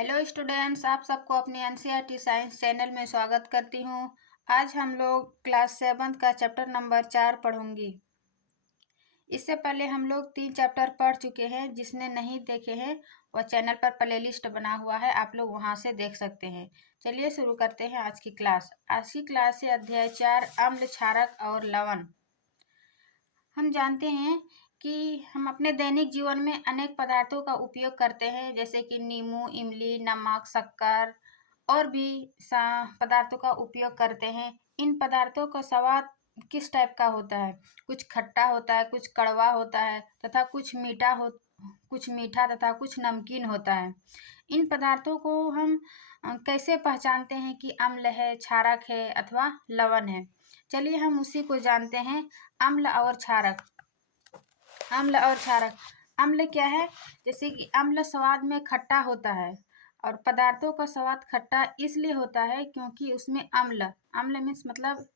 Hello students, आप सबको अपने एनसीईआरटी साइंस चैनल में स्वागत करती हूँ। आज हम लोग क्लास 7 का चैप्टर नंबर 4 पढ़ूंगी। इससे पहले हम लोग 3 चैप्टर पढ़ चुके हैं। जिसने नहीं देखे हैं वह चैनल पर प्लेलिस्ट बना हुआ है, आप लोग वहां से देख सकते हैं। चलिए शुरू करते हैं आज की क्लास। आज की क्लास है अध्याय 4, अम्ल, क्षारक और लवण। हम जानते हैं कि हम अपने दैनिक जीवन में अनेक पदार्थों का उपयोग करते हैं, जैसे कि नींबू, इमली, नमक, शक्कर और भी पदार्थों का उपयोग करते हैं। इन पदार्थों का स्वाद किस टाइप का होता है? कुछ खट्टा होता है, कुछ कड़वा होता है तथा कुछ मीठा तथा कुछ नमकीन होता है। इन पदार्थों को हम कैसे पहचानते हैं कि अम्ल है, क्षारक है अथवा लवण है? चलिए हम उसी को जानते हैं। अम्ल और क्षारक। अम्ल और क्षारक। अम्ल क्या है? जैसे कि अम्ल स्वाद में खट्टा होता है और पदार्थों का स्वाद खट्टा इसलिए होता है क्योंकि उसमें अम्ल मीन्स मतलब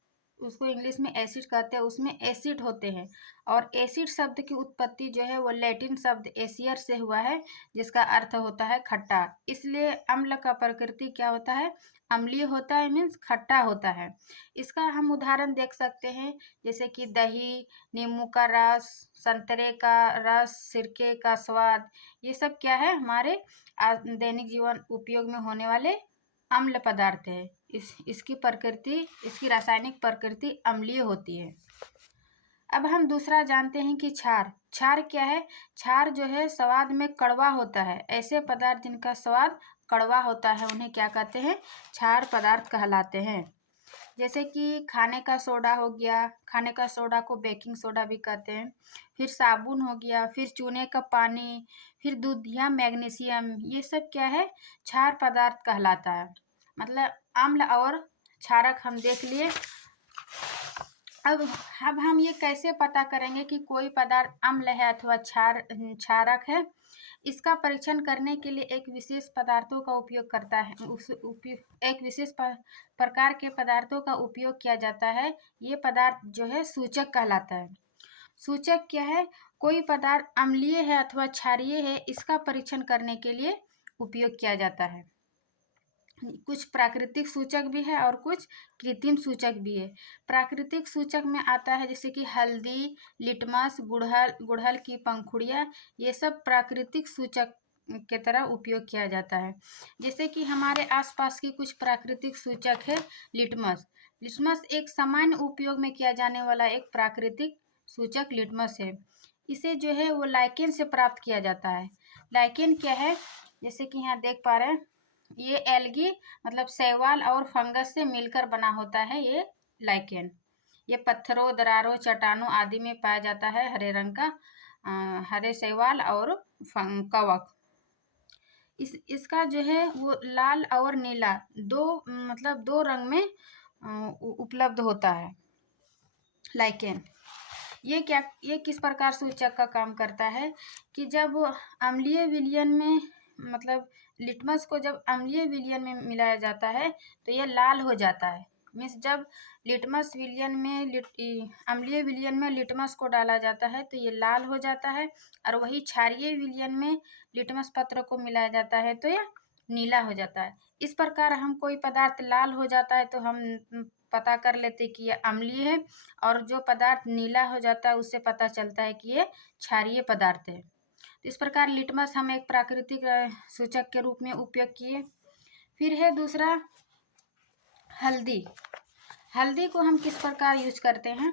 उसको इंग्लिश में एसिड कहते हैं, उसमें एसिड होते हैं। और एसिड शब्द की उत्पत्ति जो है वो लैटिन शब्द एसियर से हुआ है, जिसका अर्थ होता है खट्टा। इसलिए अम्ल का प्रकृति क्या होता है? अम्लीय होता है, मीन्स खट्टा होता है। इसका हम उदाहरण देख सकते हैं, जैसे कि दही, नींबू का रस, संतरे का रस, सिरके का स्वाद। ये सब क्या है? हमारे दैनिक जीवन उपयोग में होने वाले अम्ल पदार्थ है। इसकी रासायनिक प्रकृति अम्लीय होती है। अब हम दूसरा जानते हैं कि क्षार। क्षार क्या है? क्षार जो है स्वाद में कड़वा होता है। ऐसे पदार्थ जिनका स्वाद कड़वा होता है उन्हें क्या कहते हैं? क्षार पदार्थ कहलाते हैं। जैसे कि खाने का सोडा हो गया, खाने का सोडा को बेकिंग सोडा भी कहते हैं। फिर साबुन हो गया, फिर चूने का पानी, फिर दूध या मैग्नीशियम, ये सब क्या है? क्षार पदार्थ कहलाता है। मतलब अम्ल और क्षारक हम देख लिए। अब हम ये कैसे पता करेंगे कि कोई पदार्थ अम्ल है अथवा क्षारक है? इसका परीक्षण करने के लिए एक विशेष पदार्थों का उपयोग करता है एक विशेष प्रकार के पदार्थों का उपयोग किया जाता है। ये पदार्थ जो है सूचक कहलाता है। सूचक क्या है? कोई पदार्थ अम्लीय है अथवा क्षारीय है, इसका परीक्षण करने के लिए उपयोग किया जाता है। कुछ प्राकृतिक सूचक भी है और कुछ कृत्रिम सूचक भी है। प्राकृतिक सूचक में आता है जैसे कि हल्दी, लिटमस, गुड़हल की पंखुड़ियाँ, ये सब प्राकृतिक सूचक के तरह उपयोग किया जाता है। जैसे कि हमारे आसपास की कुछ प्राकृतिक सूचक है। लिटमस एक सामान्य उपयोग में किया जाने वाला एक प्राकृतिक सूचक लिटमस है। इसे जो है वो लाइकेन से प्राप्त किया जाता है। लाइकेन क्या है? जैसे कि यहाँ देख पा रहे हैं, ये एल्गी मतलब शैवाल और फंगस से मिलकर बना होता है ये लाइकेन। ये पत्थरों, दरारों, चट्टानों आदि में पाया जाता है। हरे रंग का हरे शैवाल और कवक। इसका जो है वो लाल और नीला दो रंग में उपलब्ध होता है लाइकेन। ये किस प्रकार सूचक का काम करता है कि जब अम्लीय विलयन में मतलब लिटमस को जब अम्लीय विलयन में मिलाया जाता है तो ये लाल हो जाता है। मीन्स जब अम्लीय विलयन में लिटमस को डाला जाता है तो ये लाल हो जाता है, और वही क्षारीय विलयन में लिटमस पत्र को मिलाया जाता है तो यह नीला हो जाता है। इस प्रकार हम कोई पदार्थ लाल हो जाता है तो हम पता कर लेते कि यह अम्लीय है, और जो पदार्थ नीला हो जाता है उससे पता चलता है कि ये क्षारीय पदार्थ है। तो इस प्रकार लिटमस हम एक प्राकृतिक सूचक के रूप में उपयोग किए। फिर है दूसरा हल्दी। हल्दी को हम किस प्रकार यूज करते हैं?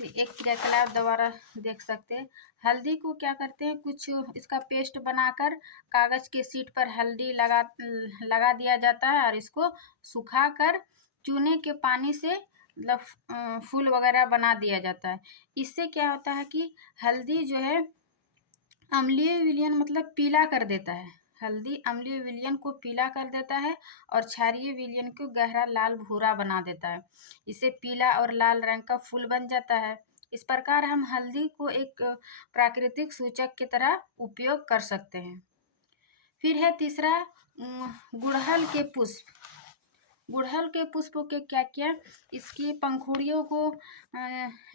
एक क्रियाकलाप द्वारा देख सकते हैं। हल्दी को क्या करते हैं, कुछ इसका पेस्ट बनाकर कागज के शीट पर हल्दी लगा दिया जाता है और इसको सुखाकर चूने के पानी से मतलब फूल वगैरह बना दिया जाता है। इससे क्या होता है कि हल्दी जो है अम्लीय विलयन मतलब पीला कर देता है। हल्दी अम्लीय विलयन को पीला कर देता है और क्षारीय विलयन को गहरा लाल भूरा बना देता है। इससे पीला और लाल रंग का फूल बन जाता है। इस प्रकार हम हल्दी को एक प्राकृतिक सूचक की तरह उपयोग कर सकते हैं। फिर है तीसरा गुड़हल के पुष्प। गुड़हल के पुष्पों के क्या किया, इसकी पंखुड़ियों को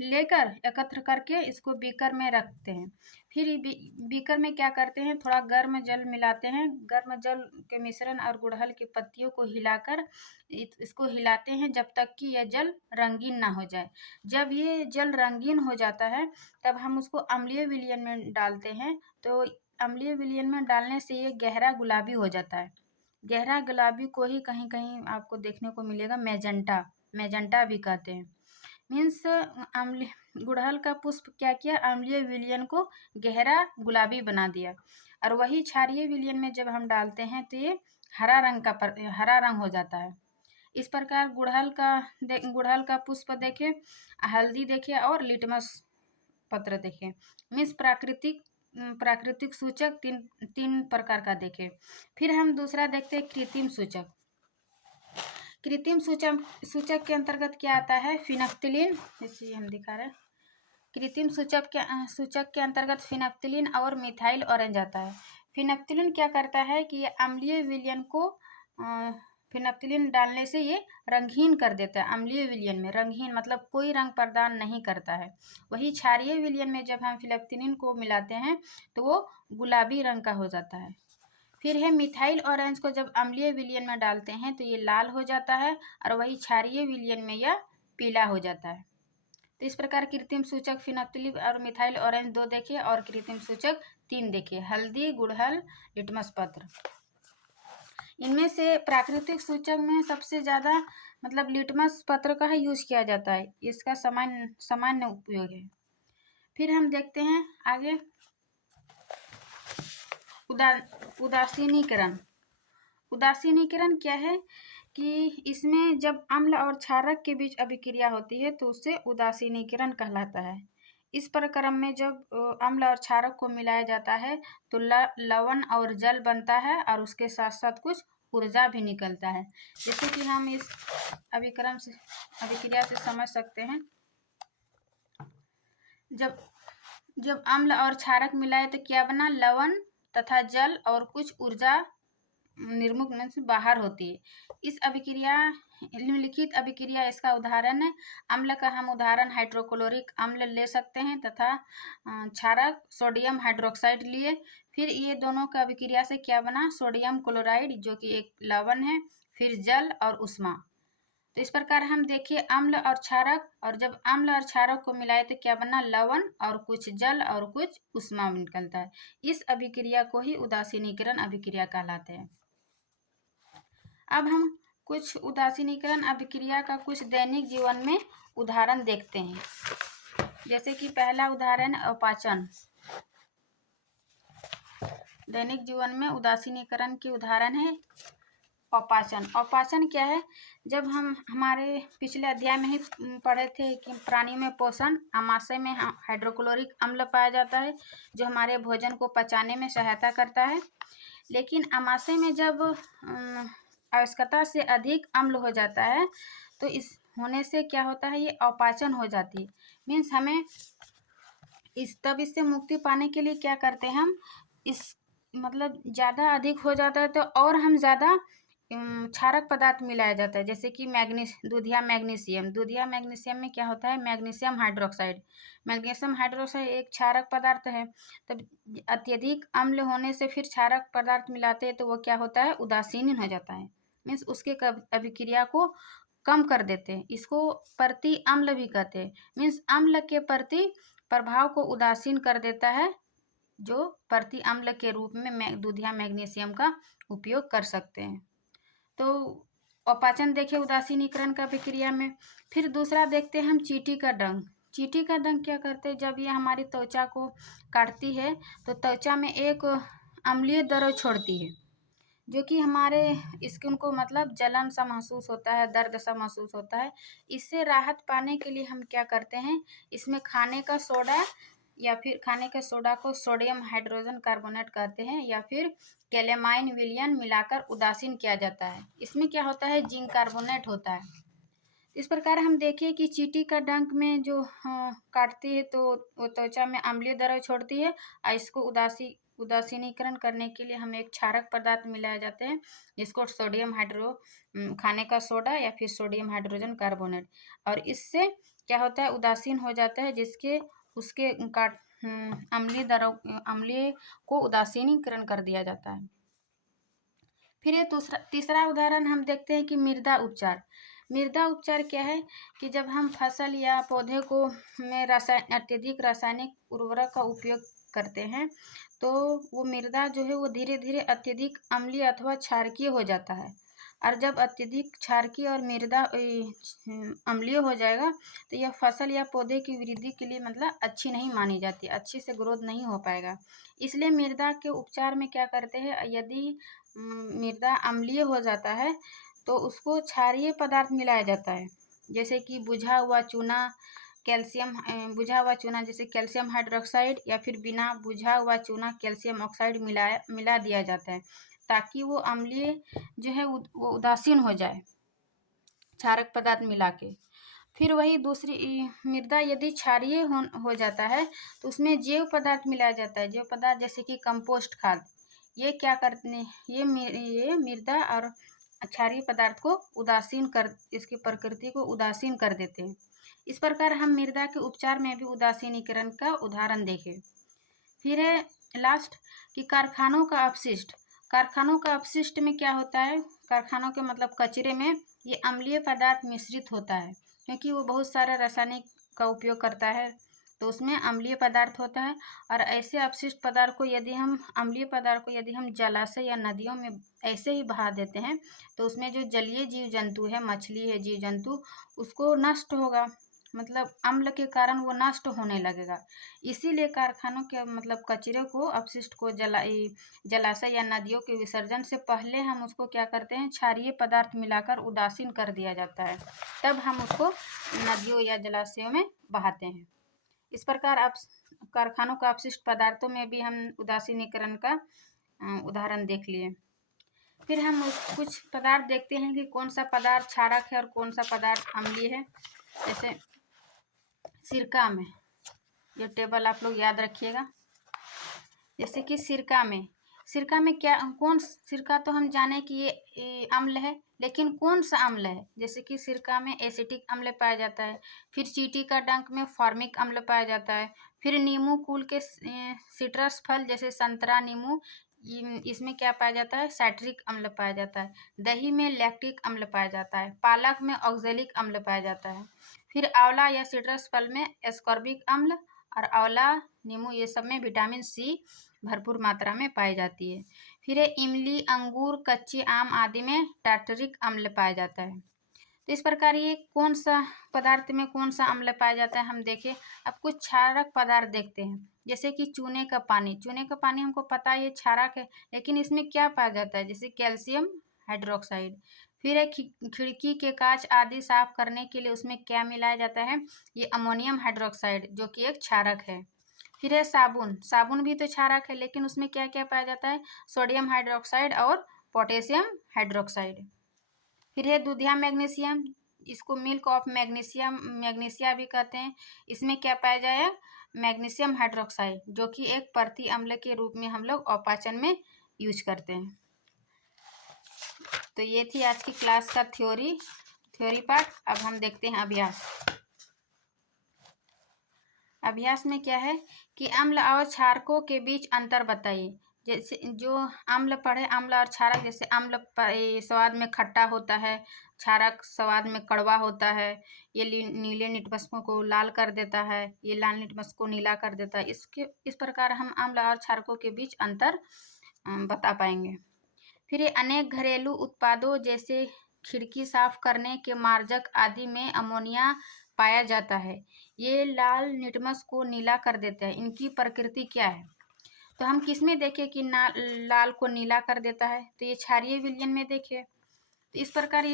लेकर एकत्र करके इसको बीकर में रखते हैं। फिर बीकर में क्या करते हैं, थोड़ा गर्म जल मिलाते हैं। गर्म जल के मिश्रण और गुड़हल की पत्तियों को हिलाकर इसको हिलाते हैं जब तक कि यह जल रंगीन ना हो जाए। जब ये जल रंगीन हो जाता है तब हम उसको अम्लीय विलयन में डालते हैं। तो अम्लीय विलयन में डालने से ये गहरा गुलाबी हो जाता है। गहरा गुलाबी को ही कहीं कहीं आपको देखने को मिलेगा मैजेंटा, मैजेंटा भी कहते हैं। मीन्स अम्लीय गुड़हल का पुष्प क्या किया, अम्लीय विलयन को गहरा गुलाबी बना दिया। और वही क्षारीय विलयन में जब हम डालते हैं तो ये हरा रंग हो जाता है। इस प्रकार गुड़हल का पुष्प देखें, हल्दी देखें और लिटमस पत्र देखें। मीन्स प्राकृतिक सूचक तीन प्रकार का देखें। फिर हम दूसरा देखते हैं कृत्रिम सूचक। कृत्रिम सूचक के अंतर्गत क्या आता है, फिनफ्थलीन, जैसे हम दिखा रहे हैं। कृत्रिम सूचक के अंतर्गत फिनफ्थलीन और मिथाइल ऑरेंज आता है। फिनफ्थलीन क्या करता है कि ये अम्लीय विलयन को फिनफ्थलीन डालने से ये रंगहीन कर देता है। अम्लीय विलयन में रंगहीन मतलब कोई रंग प्रदान नहीं करता है। वही क्षारीय विलयन में जब हम फिनफ्थलीन को मिलाते हैं तो वो गुलाबी रंग का हो जाता है। फिर है मिथाइल ऑरेंज को जब अम्लीय विलयन में डालते हैं तो ये लाल हो जाता है और वही क्षारीय विलयन में यह पीला हो जाता है। तो इस प्रकार कृत्रिम सूचक फिनफ्थलीन और मिथाइल ऑरेंज 2 देखे और कृत्रिम सूचक 3 देखे, हल्दी, गुड़हल, लिटमस पत्र। इनमें से प्राकृतिक सूचक में सबसे ज़्यादा मतलब लिटमस पत्र का ही यूज किया जाता है। इसका सामान्य उपयोग है। फिर हम देखते हैं आगे उदासीनीकरण। उदासीनीकरण क्या है कि इसमें जब अम्ल और क्षारक के बीच अभिक्रिया होती है तो उससे उदासीनीकरण कहलाता है। इस प्रक्रम में जब अम्ल और क्षारक को मिलाया जाता है तो लवण और जल बनता है और उसके साथ साथ कुछ ऊर्जा भी निकलता है। जैसे कि हम इस अभिक्रिया से समझ सकते हैं। जब अम्ल और क्षारक मिलाए तो क्या बना, लवण तथा जल और कुछ ऊर्जा निर्मुक्त से बाहर होती है। इस अभिक्रिया निम्नलिखित अभिक्रिया इसका उदाहरण है। अम्ल का हम उदाहरण हाइड्रोक्लोरिक अम्ल ले सकते हैं तथा क्षारक सोडियम हाइड्रोक्साइड लिए। फिर ये दोनों का अभिक्रिया से क्या बना, सोडियम क्लोराइड जो कि एक लवण है, फिर जल और उष्मा। तो इस प्रकार हम देखिए अम्ल और क्षारक, और जब अम्ल और क्षारक को मिलाए तो क्या बना, लवण और कुछ जल और कुछ उष्मा निकलता है। इस अभिक्रिया को ही उदासीनीकरण अभिक्रिया कहलाते हैं। अब हम कुछ उदासीनीकरण अभिक्रिया का कुछ दैनिक जीवन में उदाहरण देखते हैं। जैसे कि पहला उदाहरण अपाचन। दैनिक जीवन में उदासीनीकरण के उदाहरण है अपाचन। अपाचन क्या है, जब हम हमारे पिछले अध्याय में ही पढ़े थे कि प्राणी में पोषण, आमाशय में हाइड्रोक्लोरिक अम्ल पाया जाता है जो हमारे भोजन को पचाने में सहायता करता है। लेकिन आमाशय में जब आवश्यकता से अधिक अम्ल हो जाता है तो इस होने से क्या होता है, ये अपाचन हो जाती है। मीन्स हमें इससे मुक्ति पाने के लिए क्या करते हैं हम, इस मतलब ज़्यादा अधिक हो जाता है तो और हम ज़्यादा क्षारक पदार्थ मिलाया जाता है। जैसे कि दूधिया मैग्नीशियम में क्या होता है, मैग्नीशियम हाइड्रोक्साइड एक क्षारक पदार्थ है। तब अत्यधिक अम्ल होने से फिर क्षारक पदार्थ मिलाते हैं तो वो क्या होता है, उदासीन हो जाता है। मीन्स उसके अभिक्रिया को कम कर देते हैं। इसको प्रति अम्ल भी कहते हैं। मीन्स अम्ल के प्रति प्रभाव को उदासीन कर देता है, जो प्रति अम्ल के रूप में दूधिया मैग्नीशियम का उपयोग कर सकते हैं। तो अपाचन देखे उदासीनीकरण का प्रक्रिया में। फिर दूसरा देखते हैं हम चींटी का डंक। चींटी का डंक क्या करते हैं, जब ये हमारी त्वचा को काटती है तो त्वचा में एक अम्लीय द्रव छोड़ती है जो कि हमारे स्किन को मतलब जलन सा महसूस होता है, दर्द सा महसूस होता है। इससे राहत पाने के लिए हम क्या करते हैं, इसमें खाने का सोडा को सोडियम हाइड्रोजन कार्बोनेट कहते हैं या फिर कैलेमाइन विलयन मिलाकर उदासीन किया जाता है। इसमें क्या होता है, जिंक कार्बोनेट होता है। इस प्रकार हम देखें कि चींटी का डंक में जो काटती है तो वो त्वचा में अम्लीय द्रव छोड़ती है और इसको उदासीनीकरण करने के लिए हमें एक क्षारक पदार्थ मिलाए जाते हैं जिसको खाने का सोडा या फिर सोडियम हाइड्रोजन कार्बोनेट। और इससे क्या होता है, उदासीन हो जाता है, जिसके उसके अम्लीय को उदासीनीकरण कर दिया जाता है। फिर ये तीसरा उदाहरण हम देखते हैं कि मृदा उपचार। मृदा उपचार क्या है कि जब हम फसल या पौधे को में अत्यधिक रासायनिक उर्वरक का उपयोग करते हैं तो वो मृदा जो है वो धीरे धीरे अत्यधिक अम्लीय अथवा क्षारकीय हो जाता है। और जब अत्यधिक क्षारकीय और मृदा अम्लीय हो जाएगा तो यह फसल या पौधे की वृद्धि के लिए मतलब अच्छी नहीं मानी जाती, अच्छे से ग्रोथ नहीं हो पाएगा। इसलिए मृदा के उपचार में क्या करते हैं, यदि मृदा अम्लीय हो जाता है तो उसको क्षारीय पदार्थ मिलाया जाता है, जैसे कि बुझा हुआ चूना जैसे कैल्शियम हाइड्रोक्साइड या फिर बिना बुझा हुआ चूना कैल्शियम ऑक्साइड मिला दिया जाता है ताकि वो अम्लीय जो है वो उदासीन हो जाए क्षारक पदार्थ मिला के। फिर वही दूसरी मृदा यदि क्षारीय हो जाता है तो उसमें जैव पदार्थ मिलाया जाता है, जैव पदार्थ जैसे कि कंपोस्ट खाद। ये क्या करते हैं, ये मृदा और क्षारीय पदार्थ को इसकी प्रकृति को उदासीन कर देते हैं। इस प्रकार हम मृदा के उपचार में भी उदासीनीकरण का उदाहरण देखें। फिर है लास्ट कि कारखानों का अपशिष्ट में क्या होता है, कारखानों के मतलब कचरे में ये अम्लीय पदार्थ मिश्रित होता है क्योंकि वो बहुत सारा रासायनिक का उपयोग करता है तो उसमें अम्लीय पदार्थ होता है। और ऐसे अपशिष्ट पदार्थ को यदि हम जलाशय या नदियों में ऐसे ही बहा देते हैं तो उसमें जो जलीय जीव जंतु है, मछली है, जीव जंतु, उसको नष्ट होगा, मतलब अम्ल के कारण वो नष्ट होने लगेगा। इसीलिए कारखानों के मतलब कचरे को, अपशिष्ट को जलाशय या नदियों के विसर्जन से पहले हम उसको क्या करते हैं, क्षारीय पदार्थ मिलाकर उदासीन कर दिया जाता है, तब हम उसको नदियों या जलाशयों में बहाते हैं। इस प्रकार कारखानों का अपशिष्ट पदार्थों में भी हम उदासीनीकरण का उदाहरण देख लिए। फिर हम कुछ पदार्थ देखते हैं कि कौन सा पदार्थ क्षारक है और कौन सा पदार्थ अम्लीय है। जैसे सिरका में, ये टेबल आप लोग याद रखिएगा। जैसे कि सिरका में सिरका तो हम जाने कि ये अम्ल है, लेकिन कौन सा अम्ल है, जैसे कि सिरका में एसिटिक अम्ल पाया जाता है। फिर चींटी का डंक में फॉर्मिक अम्ल पाया जाता है। फिर नींबू कुल के सिट्रस फल जैसे संतरा, नींबू, इसमें क्या पाया जाता है, साइट्रिक अम्ल पाया जाता है। दही में लैक्टिक अम्ल पाया जाता है। पालक में ऑक्जेलिक अम्ल पाया जाता है। फिर आंवला या सिट्रस फल में एस्कॉर्बिक अम्ल और आंवला, नींबू, ये सब में विटामिन सी भरपूर मात्रा में पाई जाती है। फिर इमली, अंगूर, कच्चे आम आदि में टार्टरिक अम्ल पाया जाता है। तो इस प्रकार ये कौन सा पदार्थ में कौन सा अम्ल पाया जाता है हम देखें। अब कुछ क्षारक पदार्थ देखते हैं, जैसे कि चूने का पानी हमको पता है ये क्षारक है, लेकिन इसमें क्या पाया जाता है, जैसे कैल्शियम हाइड्रोक्साइड। फिर एक खिड़की के कांच आदि साफ करने के लिए उसमें क्या मिलाया जाता है, ये अमोनियम हाइड्रोक्साइड, जो कि एक क्षारक है। फिर है साबुन भी तो क्षारक है, लेकिन उसमें क्या क्या पाया जाता है, सोडियम हाइड्रोक्साइड और पोटेशियम हाइड्रोक्साइड। फिर है दूधिया मैग्नीशियम, इसको मिल्क ऑफ मैग्नीशिया भी कहते हैं। इसमें क्या पाया जाए, मैग्नीशियम हाइड्रोक्साइड, जो कि एक प्रति अम्ल के रूप में हम लोग अपाचन में यूज करते हैं। तो ये थी आज की क्लास का थ्योरी पार्ट। अब हम देखते हैं अभ्यास में क्या है कि अम्ल और क्षारकों के बीच अंतर बताइए। जैसे जो अम्ल और क्षारक, जैसे अम्ल स्वाद में खट्टा होता है, क्षारक स्वाद में कड़वा होता है। ये नीले लिटमस को लाल कर देता है, ये लाल लिटमस को नीला कर देता है। इस प्रकार हम अम्ल और क्षारकों के बीच अंतर बता पाएंगे। फिर ये अनेक घरेलू उत्पादों जैसे खिड़की साफ करने के मार्जक आदि में अमोनिया पाया जाता है। ये लाल लिटमस को नीला कर देता है। इनकी प्रकृति क्या है, तो हम किस में देखें कि लाल को नीला कर देता है, तो ये क्षारीय विलयन में देखें। तो इस प्रकार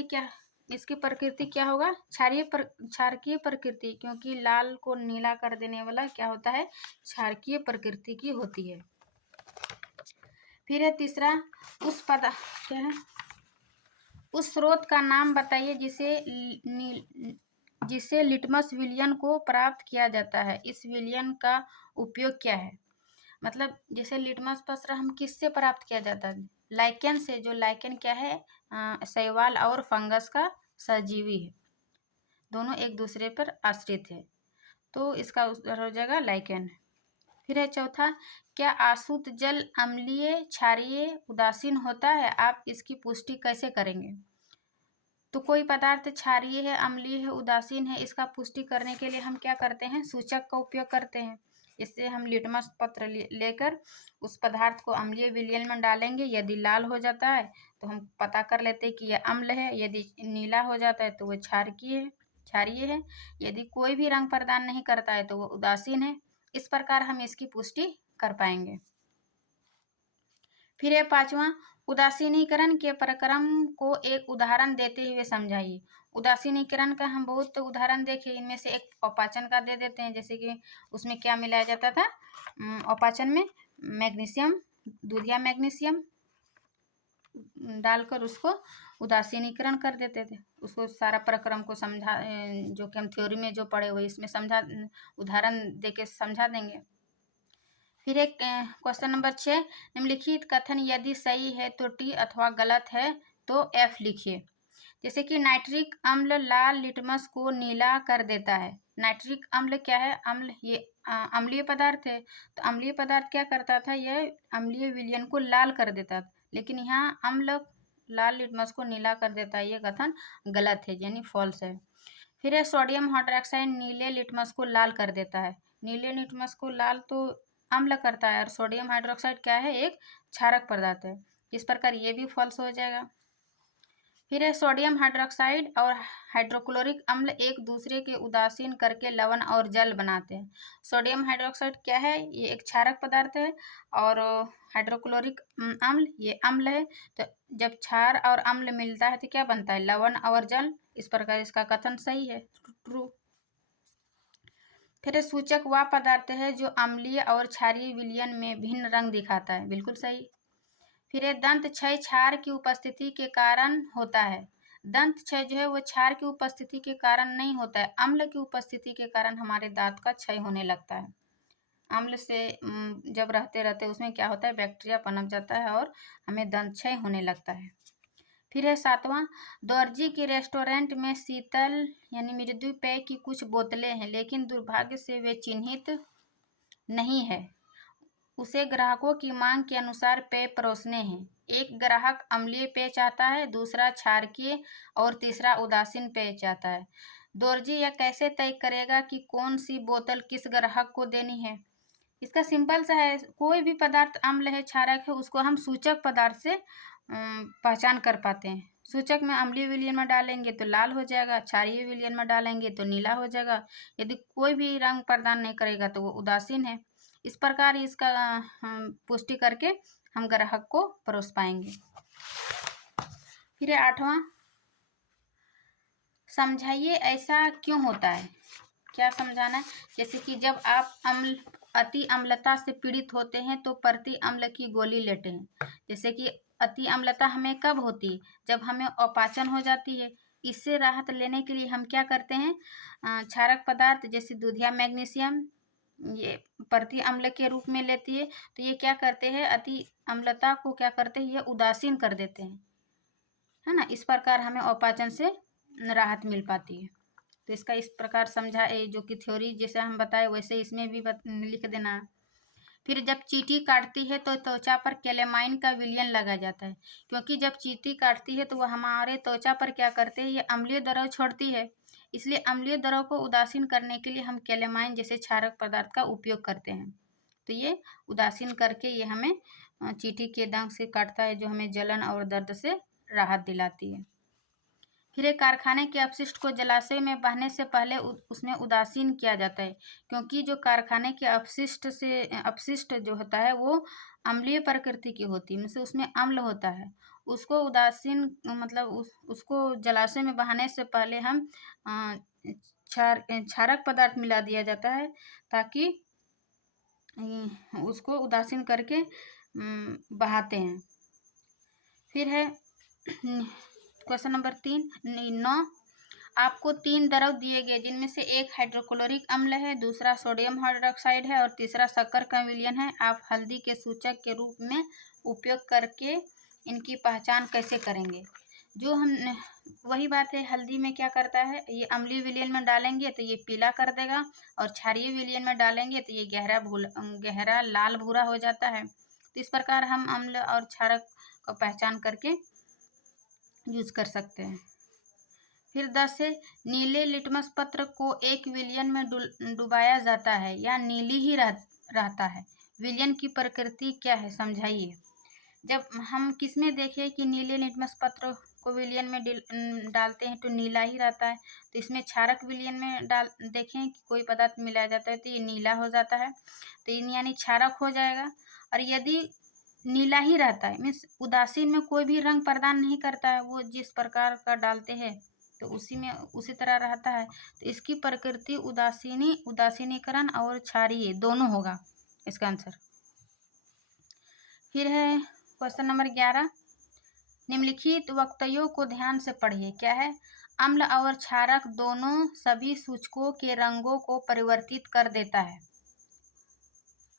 इसकी प्रकृति क्या होगा, क्षारकीय प्रकृति, क्योंकि लाल को नीला कर देने वाला क्या होता है, क्षारकीय प्रकृति की होती है। फिर है तीसरा, उस स्रोत का नाम बताइए जिसे लिटमस विलयन को प्राप्त किया जाता है। इस विलयन का उपयोग क्या है, मतलब जैसे लिटमस पत्र हम किससे प्राप्त किया जाता है, लाइकेन से। जो लाइकेन क्या है, शैवाल और फंगस का सहजीवी है, दोनों एक दूसरे पर आश्रित है, तो इसका उत्तर हो जाएगा लाइकेन। फिर है चौथा, क्या आसुत जल अम्लीय, क्षारीय, उदासीन होता है? आप इसकी पुष्टि कैसे करेंगे? तो कोई पदार्थ क्षारीय है, अम्लीय है, उदासीन है, इसका पुष्टि करने के लिए हम क्या करते हैं? सूचक का उपयोग करते हैं। इससे हम लिटमस पत्र लेकर उस पदार्थ को अम्लीय विलयन में डालेंगे। यदि लाल हो जाता है तो हम पता कर लेते हैं कि यह अम्ल है, यदि नीला हो जाता है तो वह क्षारीय है, यदि कोई भी रंग प्रदान नहीं करता है तो वह उदासीन है। इस प्रकार हम इसकी पुष्टि कर पाएंगे। फिर है पांचवा, उदासीनीकरण के प्रक्रम को एक उदाहरण देते हुए समझाइए। उदासीनीकरण का हम बहुत उदाहरण देखे, इनमें से एक अपाचन का दे देते हैं। जैसे कि उसमें क्या मिलाया जाता था? अपाचन में मैग्नीशियम, दूधिया मैग्नीशियम डालकर उसको उदासीनीकरण कर देते थे। उसको सारा प्रक्रम को समझा, जो कि हम थ्योरी में जो पढ़े हुए इसमें समझा, उदाहरण देके समझा देंगे। फिर एक क्वेश्चन नंबर 6, निम्नलिखित कथन यदि सही है तो टी अथवा गलत है तो एफ लिखिए। जैसे कि नाइट्रिक अम्ल लाल लिटमस को नीला कर देता है। नाइट्रिक अम्ल क्या है? अम्ल, ये अम्लीय पदार्थ है। तो अम्लीय पदार्थ क्या करता था? यह अम्लीय विलयन को लाल कर देता था। लेकिन यहाँ अम्ल लाल लिटमस को नीला कर देता है, ये कथन गलत है, यानी फॉल्स है। फिर है सोडियम हाइड्रोक्साइड नीले लिटमस को लाल कर देता है। नीले लिटमस को लाल तो अम्ल करता है, और सोडियम हाइड्रोक्साइड क्या है? एक क्षारक पदार्थ है। इस प्रकार ये भी फॉल्स हो जाएगा। फिर है सोडियम हाइड्रोक्साइड और हाइड्रोक्लोरिक अम्ल एक दूसरे के उदासीन करके लवण और जल बनाते हैं। सोडियम हाइड्रोक्साइड क्या है? ये एक क्षारक पदार्थ है, और हाइड्रोक्लोरिक अम्ल ये अम्ल है। तो जब क्षार और अम्ल मिलता है तो क्या बनता है? लवण और जल। इस प्रकार इसका कथन सही है, ट्रू। फिर सूचक वह पदार्थ है जो अम्लीय और क्षारीय विलयन में भिन्न रंग दिखाता है, बिल्कुल सही। फिर दंत क्षय क्षार की उपस्थिति के कारण होता है। दंत क्षय जो है वो क्षार की उपस्थिति के कारण नहीं होता है, अम्ल की उपस्थिति के कारण हमारे दांत का क्षय होने लगता है। अम्ल से जब रहते रहते उसमें क्या होता है? बैक्टीरिया पनप जाता है और हमें दंत क्षय होने लगता है। फिर है सातवां, दर्जी के रेस्टोरेंट में शीतल यानी मृदु पेय की कुछ बोतलें हैं, लेकिन दुर्भाग्य से वे चिन्हित नहीं है। उसे ग्राहकों की मांग के अनुसार पेय परोसने हैं। एक ग्राहक अम्लीय पेय चाहता है, दूसरा क्षारकीय और तीसरा उदासीन पेय चाहता है। दर्जी यह कैसे तय करेगा कि कौन सी बोतल किस ग्राहक को देनी है? इसका सिंपल सा है, कोई भी पदार्थ अम्ल है, क्षारक है, उसको हम सूचक पदार्थ से पहचान कर पाते हैं। सूचक में अम्लीय विलयन में डालेंगे तो लाल हो जाएगा, क्षारीय विलयन में डालेंगे तो नीला हो जाएगा। यदि कोई भी रंग प्रदान नहीं करेगा तो वो उदासीन है। इस प्रकार इसका पुष्टि करके हम ग्राहक को परोस पाएंगे। फिर आठवां, समझाइए ऐसा क्यों होता है? क्या समझाना है? जैसे कि जब आप अति अम्लता से पीड़ित होते हैं तो प्रति अम्ल की गोली लेते हैं। जैसे कि अति अम्लता हमें कब होती है? जब हमें अपाचन हो जाती है। इससे राहत लेने के लिए हम क्या करते हैं? क्षारक पदार्थ जैसे दूधिया मैग्नीशियम ये प्रति अम्ल के रूप में लेती है। तो ये क्या करते हैं? अति अम्लता को क्या करते हैं? ये उदासीन कर देते हैं, है ना। इस प्रकार हमें अपाचन से राहत मिल पाती है। तो इसका इस प्रकार समझा, जो कि थ्योरी जैसे हम बताए वैसे इसमें भी लिख देना। फिर जब चींटी काटती है तो त्वचा पर कैलेमाइन का विलयन लगा जाता है, क्योंकि जब चींटी काटती है तो वह हमारे त्वचा पर क्या करते हैं? ये अम्लीय द्रव छोड़ती है। इसलिए अम्लीय द्रव को उदासीन करने के लिए हम कैलेमाइन जैसे क्षारक पदार्थ का उपयोग करते हैं। तो ये उदासीन करके ये हमें चींटी के डंक से काटता है, जो हमें जलन और दर्द से राहत दिलाती है। फिर एक कारखाने के अपशिष्ट को जलाशय में बहने से पहले उसमें उदासीन किया जाता है, क्योंकि जो कारखाने के अपशिष्ट जो होता है वो अम्लीय प्रकृति की होती है, मतलब उसमें अम्ल होता है। उसको उदासीन मतलब उसको जलाशय में बहाने से पहले हम क्षारक पदार्थ मिला दिया जाता है, ताकि उसको उदासीन करके बहाते हैं। फिर है क्वेश्चन नंबर 9, आपको 3 द्रव दिए गए जिनमें से एक हाइड्रोक्लोरिक अम्ल है, दूसरा सोडियम हाइड्रोक्साइड है और तीसरा शक्कर का विलयन है। आप हल्दी के सूचक के रूप में उपयोग करके इनकी पहचान कैसे करेंगे? जो हम वही बात है, हल्दी में क्या करता है, ये अम्लीय विलयन में डालेंगे तो ये पीला कर देगा, और क्षारीय विलयन में डालेंगे तो ये गहरा लाल भूरा हो जाता है। तो इस प्रकार हम अम्ल और क्षारक को पहचान करके यूज कर सकते हैं। फिर 10 है, नीले लिटमस पत्र को एक विलयन में डुबाया जाता है या नीली ही रहता है। विलयन की प्रकृति क्या है, समझाइए। जब हम किसमें देखें कि नीले लिटमस पत्र को विलयन में डालते हैं तो नीला ही रहता है, तो इसमें क्षारक विलयन में देखें कि कोई पदार्थ मिलाया जाता है तो ये नीला हो जाता है, तो यानी क्षारक हो जाएगा। और यदि नीला ही रहता है, मीन्स उदासीन में कोई भी रंग प्रदान नहीं करता है, वो जिस प्रकार का डालते हैं तो उसी तरह रहता है, तो इसकी प्रकृति उदासीनीकरण और क्षारीय दोनों होगा इसका आंसर। फिर है क्वेश्चन नंबर 11, निम्नलिखित वक्तव्यों को ध्यान से पढ़िए। क्या है, अम्ल और क्षारक दोनों सभी सूचकों के रंगों को परिवर्तित कर देता है।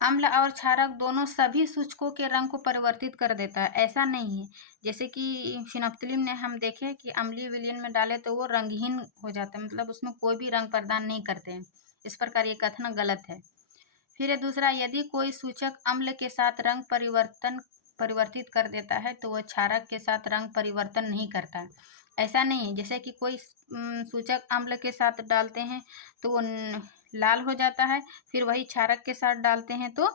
अम्ल और क्षारक दोनों सभी सूचकों के रंग को परिवर्तित कर देता है, ऐसा नहीं है जैसे कि फिनोप्थिलीन ने हम देखे कि अम्लीय विलयन में डाले तो वो रंगहीन हो जाता है, मतलब उसमें कोई भी रंग प्रदान नहीं करते हैं। इस प्रकार ये कथन गलत है। फिर है दूसरा, यदि कोई सूचक अम्ल के साथ रंग परिवर्तित कर देता है तो वह क्षारक के साथ रंग परिवर्तन नहीं करता है, ऐसा नहीं है। जैसे कि कोई सूचक अम्ल के साथ डालते हैं तो वो लाल हो जाता है, फिर वही क्षारक के साथ डालते हैं तो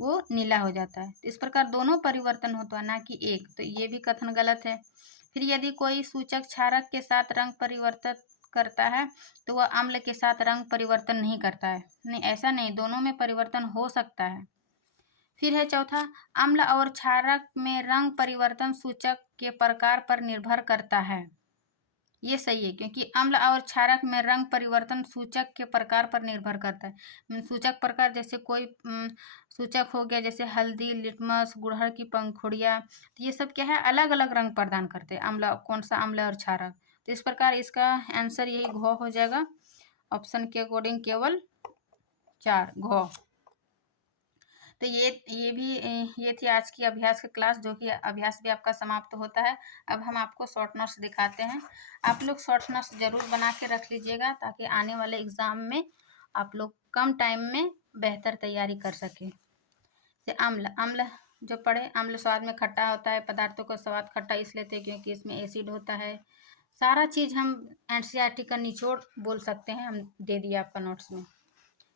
वो नीला हो जाता है। इस प्रकार दोनों परिवर्तन होता है, ना कि एक, तो ये भी कथन गलत है। फिर यदि कोई सूचक क्षारक के साथ रंग परिवर्तित करता है तो वह अम्ल के साथ रंग परिवर्तन नहीं करता है, नहीं, ऐसा नहीं, दोनों में परिवर्तन हो सकता है। फिर है चौथा, अम्ल और क्षारक में रंग परिवर्तन सूचक के प्रकार पर निर्भर करता है। ये सही है, क्योंकि अम्ल और क्षारक में रंग परिवर्तन सूचक के प्रकार पर निर्भर करता है। सूचक प्रकार जैसे कोई सूचक हो गया, जैसे हल्दी, लिटमस, गुड़हल की पंखुड़ियाँ, तो ये सब क्या है, अलग अलग रंग प्रदान करते हैं। अम्ल कौन सा, अम्ल और क्षारक। तो इस प्रकार इसका आंसर यही घ हो जाएगा, ऑप्शन के अकॉर्डिंग केवल 4 घ। तो ये थी आज की अभ्यास की क्लास, जो कि अभ्यास भी आपका समाप्त होता है। अब हम आपको शॉर्ट नोट्स दिखाते हैं। आप लोग शॉर्ट नोट्स जरूर बना के रख लीजिएगा, ताकि आने वाले एग्जाम में आप लोग कम टाइम में बेहतर तैयारी कर सकें। जैसे अम्ल जो पढ़े, अम्ल स्वाद में खट्टा होता है, पदार्थों का स्वाद खट्टा इस लेते हैं क्योंकि इसमें एसिड होता है। सारा चीज़ हम NCERT का निचोड़ बोल सकते हैं, हम दे दिए आपका नोट्स में।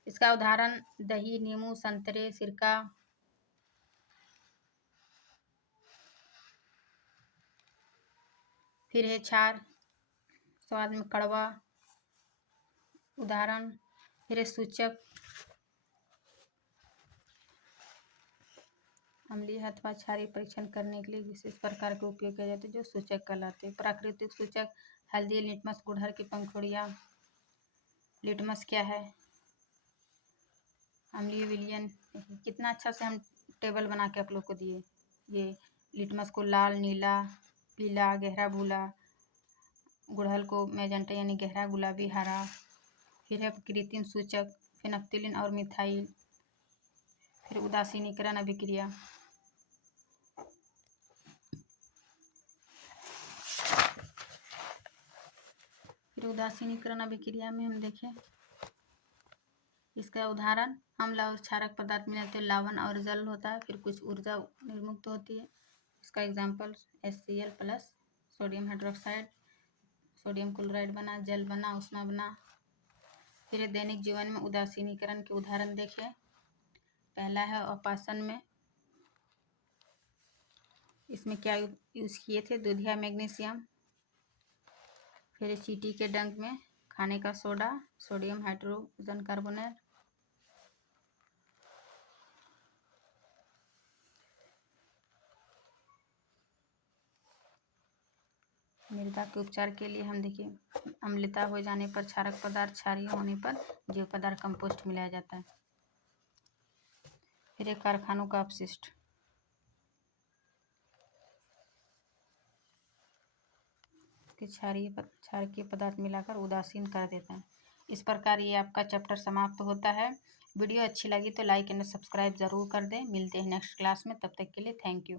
इसका उदाहरण दही, नींबू, संतरे, सिरका। फिर है क्षार, स्वाद में कड़वा, उदाहरण। फिर है सूचक, अम्लीय अथवा क्षारीय परीक्षण करने के लिए विशेष प्रकार के उपयोग किए जाते हैं, जो सूचक कहलाते हैं। प्राकृतिक सूचक, हल्दी, लिटमस, गुड़हल की पंखुड़ियाँ। लिटमस क्या है, अम्लीय विलयन। कितना अच्छा से हम टेबल बना के आप लोग को दिए। ये लिटमस को लाल, नीला, पीला, गहरा भूला, गुड़हल को मैजेंटा यानी गहरा गुलाबी, हरा। फिर है कृत्रिम सूचक, फिनोप्थिलीन और मिथाइल। फिर उदासीनीकरण अभिक्रिया। फिर उदासीनीकरण अभिक्रिया में हम देखें इसका उदाहरण, अम्ल और क्षारक पदार्थ मिलते हैं, लवण और जल होता है, फिर कुछ ऊर्जा निर्मुक्त होती है। इसका example HCl plus sodium hydroxide, sodium chloride बना, जल बना, उष्मा बना। फिर दैनिक जीवन में उदासीनीकरण के उदाहरण देखें। पहला है आपाषण में, इसमें क्या यूज़ किए थे, दूधिया मैग्नीशियम। फिर चींटी के डंक में खाने का सोडा, सोडियम हाइड्रोजन कार्बोनेट। मृदा के उपचार के लिए हम देखिए, अम्लता हो जाने पर क्षारक पदार्थ, क्षारीय होने पर जैव पदार्थ कंपोस्ट मिलाया जाता है। फिर एक कारखानों का अपशिष्ट, क्षारकीय पदार्थ मिलाकर उदासीन कर देता है। इस प्रकार ये आपका चैप्टर समाप्त होता है। वीडियो अच्छी लगी तो लाइक एंड सब्सक्राइब ज़रूर कर दें। मिलते हैं नेक्स्ट क्लास में, तब तक के लिए थैंक यू।